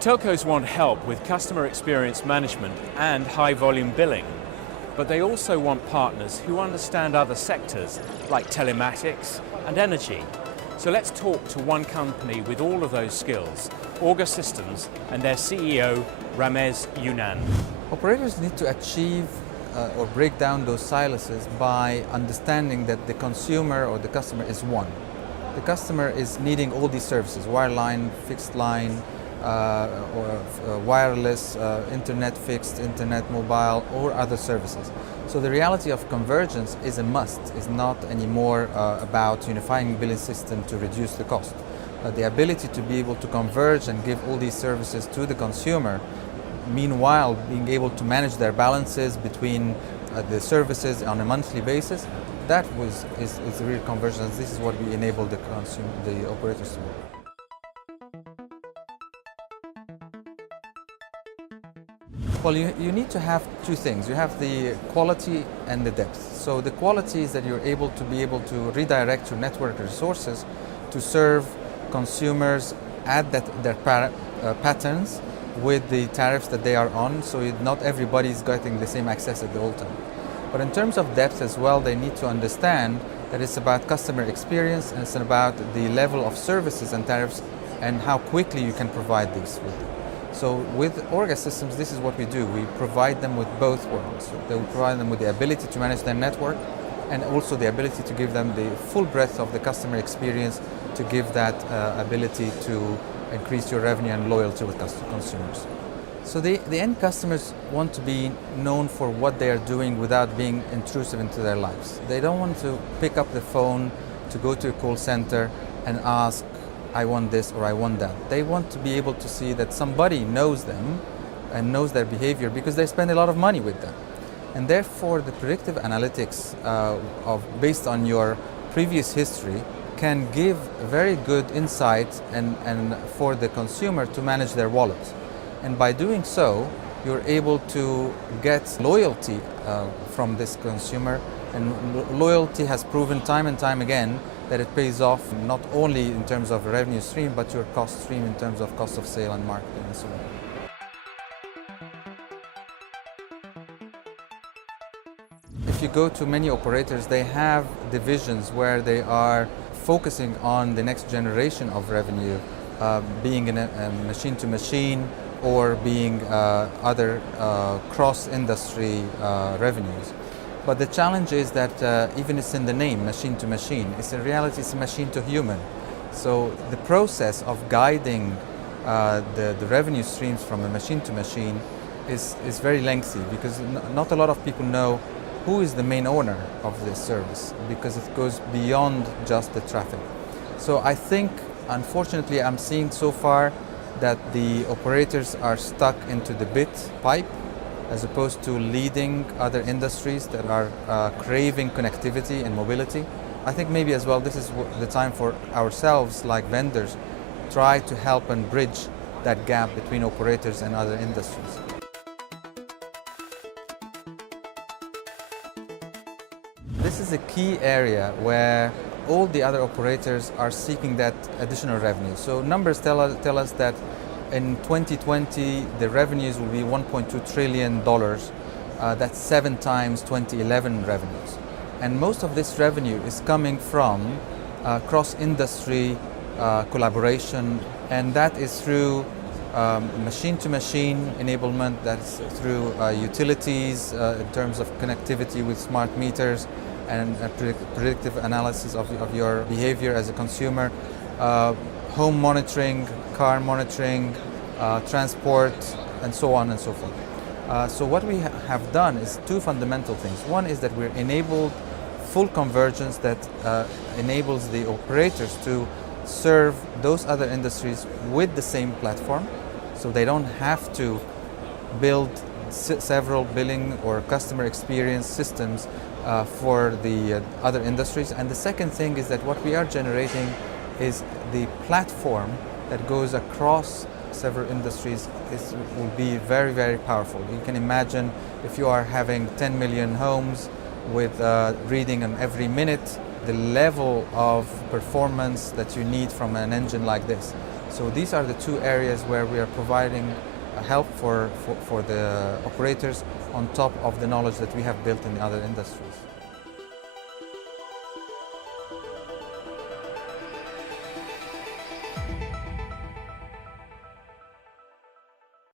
Telcos want help with customer experience management and high-volume billing, but they also want partners who understand other sectors like telematics and energy. So let's talk to one company with all of those skills, Orga Systems, and their CEO, Ramez Yunan. Operators need to achieve or break down those silos by understanding that the consumer or the customer is one. The customer is needing all these services, wireline, fixed line, wireless, internet fixed, internet mobile, or other services. So the reality of convergence is a must. It's not anymore about unifying a billing system to reduce the cost. The ability to be able to converge and give all these services to the consumer, meanwhile being able to manage their balances between the services on a monthly basis, that is the real convergence. This is what we enable the operators to do. Well, you need to have two things. You have the quality and the depth. So the quality is that you're able to redirect your network resources to serve consumers at their patterns with the tariffs that they are on, so not everybody is getting the same access at the whole time. But in terms of depth as well, they need to understand that it's about customer experience and it's about the level of services and tariffs and how quickly you can provide these with them. So with Orga Systems, this is what we do. We provide them with both worlds. So we provide them with the ability to manage their network and also the ability to give them the full breadth of the customer experience to give that ability to increase your revenue and loyalty with consumers. So the end customers want to be known for what they are doing without being intrusive into their lives. They don't want to pick up the phone to go to a call center and ask, I want this or I want that. They want to be able to see that somebody knows them and knows their behavior because they spend a lot of money with them. And therefore the predictive analytics based on your previous history can give very good insight and for the consumer to manage their wallet. And by doing so, you're able to get loyalty from this consumer. And loyalty has proven time and time again that it pays off not only in terms of revenue stream, but your cost stream in terms of cost of sale and marketing and so on. If you go to many operators, they have divisions where they are focusing on the next generation of revenue, being in a machine-to-machine or being other cross-industry revenues. But the challenge is that even it's in the name, machine-to-machine, it's in reality it's a machine-to-human. So the process of guiding the revenue streams from a machine-to-machine is very lengthy because not a lot of people know who is the main owner of this service because it goes beyond just the traffic. So I think, unfortunately, I'm seeing so far that the operators are stuck into the bit pipe as opposed to leading other industries that are craving connectivity and mobility. I think maybe as well this is the time for ourselves, like vendors, try to help and bridge that gap between operators and other industries. This is a key area where all the other operators are seeking that additional revenue. So numbers tell us that in 2020, the revenues will be $1.2 trillion. That's 7 times 2011 revenues. And most of this revenue is coming from cross-industry collaboration, and that is through machine-to-machine enablement, that's through utilities in terms of connectivity with smart meters and predictive analysis of your behavior as a consumer, home monitoring, car monitoring, transport, and so on and so forth. So what we have done is 2 fundamental things. One is that we're enabled full convergence that enables the operators to serve those other industries with the same platform, so they don't have to build several billing or customer experience systems for the other industries. And the second thing is that what we are generating is the platform that goes across several industries will be very, very powerful. You can imagine if you are having 10 million homes with reading on every minute, the level of performance that you need from an engine like this. So these are the two areas where we are providing help for the operators on top of the knowledge that we have built in the other industries.